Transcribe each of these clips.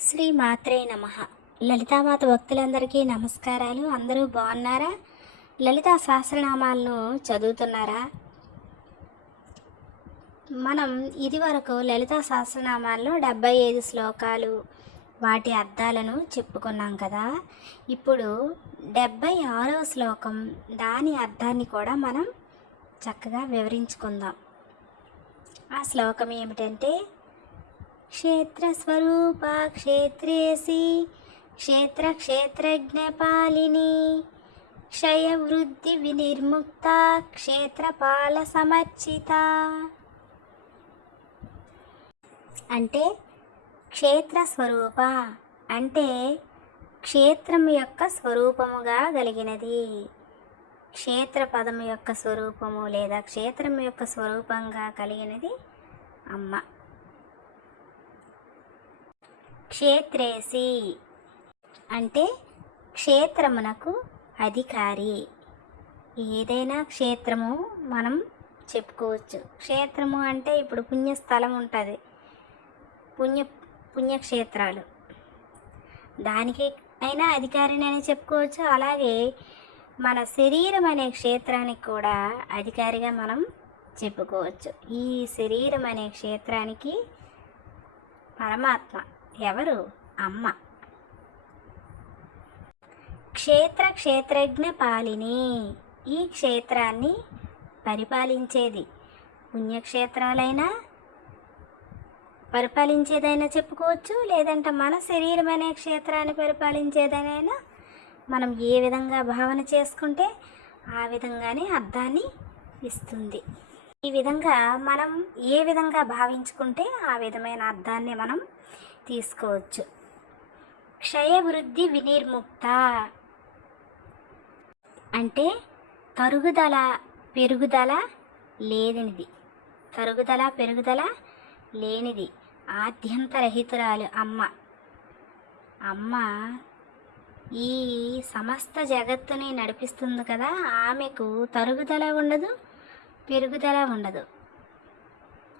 శ్రీ మాత్రే నమ. లలితామాత భక్తులందరికీ నమస్కారాలు. అందరూ బాగున్నారా? లలితా సహస్రనామాలను చదువుతున్నారా? మనం ఇదివరకు లలితా సహస్రనామాల్లో డెబ్బై ఐదు శ్లోకాలు వాటి అర్థాలను చెప్పుకున్నాం కదా. ఇప్పుడు డెబ్బై ఆరవ శ్లోకం దాని అర్థాన్ని కూడా మనం చక్కగా వివరించుకుందాం. ఆ శ్లోకం ఏమిటంటే క్షేత్రస్వరూప క్షేత్రేసి క్షేత్ర క్షేత్రజ్ఞపాలిని క్షయవృద్ధి వినిర్ముక్త క్షేత్రపాల సమర్చిత అంటే క్షేత్ర స్వరూప అంటే క్షేత్రం యొక్క స్వరూపముగా కలిగినది క్షేత్ర పదము యొక్క స్వరూపము లేదా క్షేత్రం యొక్క స్వరూపంగా కలిగినది అమ్మ. క్షేత్రేసి. అంటే క్షేత్రమునకు అధికారి. ఏదైనా క్షేత్రము మనం చెప్పుకోవచ్చు. క్షేత్రము అంటే ఇప్పుడు పుణ్యస్థలం ఉంటుంది పుణ్య పుణ్యక్షేత్రాలు. దానికి అయినా అధికారిని అని చెప్పుకోవచ్చు. అలాగే మన శరీరం అనే క్షేత్రానికి కూడా అధికారిగా మనం చెప్పుకోవచ్చు. ఈ శరీరం అనే క్షేత్రానికి పరమాత్మ. ఎవరు? అమ్మ. క్షేత్ర క్షేత్రజ్ఞ పాలిని. ఈ క్షేత్రాన్ని పరిపాలించేది పుణ్యక్షేత్రాలైనా పరిపాలించేదైనా చెప్పుకోవచ్చు లేదంటే మన శరీరం అనే క్షేత్రాన్ని పరిపాలించేదైనా మనం ఏ విధంగా భావన చేసుకుంటే ఆ విధంగానే అర్థాన్ని ఇస్తుంది. ఈ విధంగా మనం ఏ విధంగా భావించుకుంటే ఆ విధమైన అర్థాన్ని మనం తీసుకోవచ్చు. క్షయవృద్ధి వినిర్ముక్త. అంటే తరుగుదల పెరుగుదల లేనిది. తరుగుదల పెరుగుదల లేనిది. ఆద్యంతరహితురాలు అమ్మ. అమ్మ ఈ సమస్త జగత్తుని నడిపిస్తుంది కదా. ఆమెకు తరుగుదల ఉండదు పెరుగుదల ఉండదు.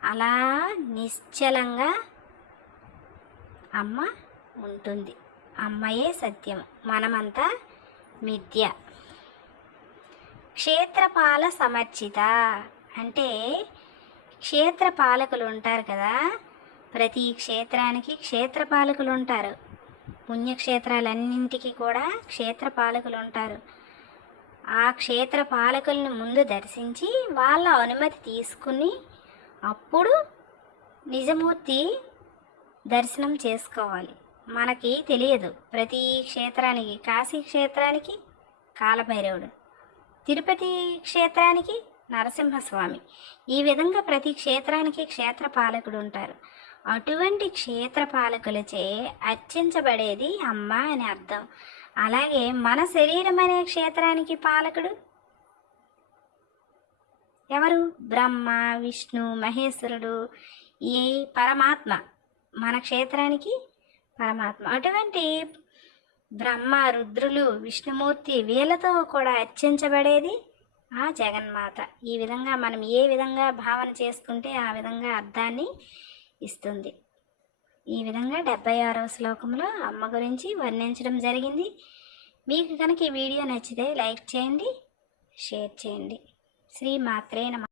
అలా నిశ్చలంగా అమ్మ ఉంటుంది. అమ్మయే సత్యం. మనమంతా మిథ్య. క్షేత్రపాల సమర్చిత. అంటే క్షేత్రపాలకులు ఉంటారు కదా. ప్రతి క్షేత్రానికి క్షేత్రపాలకులు ఉంటారు. పుణ్యక్షేత్రాలన్నింటికి కూడా క్షేత్రపాలకులు ఉంటారు. ఆ క్షేత్ర పాలకుల్ని ముందు దర్శించి వాళ్ళ అనుమతి తీసుకుని అప్పుడు నిజమూర్తి దర్శనం చేసుకోవాలి. మనకి తెలియదు. ప్రతి క్షేత్రానికి కాశీ క్షేత్రానికి కాలభైరవుడు తిరుపతి క్షేత్రానికి నరసింహస్వామి. ఈ విధంగా ప్రతి క్షేత్రానికి క్షేత్ర పాలకుడు ఉంటారు. అటువంటి క్షేత్ర పాలకులచే అర్చించబడేది అమ్మ అని అర్థం. అలాగే మన శరీరం అనే క్షేత్రానికి పాలకుడు? ఎవరు? బ్రహ్మ విష్ణు మహేశ్వరుడు ఈ పరమాత్మ? మన క్షేత్రానికి పరమాత్మ. అటువంటి బ్రహ్మ రుద్రులు విష్ణుమూర్తి వీళ్ళతో కూడా అర్చించబడేది ఆ జగన్మాత. ఈ విధంగా మనం ఏ విధంగా భావన చేసుకుంటే ఆ విధంగా అర్థాన్ని ఇస్తుంది. ఈ విధంగా డెబ్బై ఆరవ శ్లోకంలో అమ్మ గురించి వర్ణించడం జరిగింది. మీకు కనుక ఈ వీడియో నచ్చితే లైక్ చేయండి షేర్ చేయండి. శ్రీ మాత్రే నమ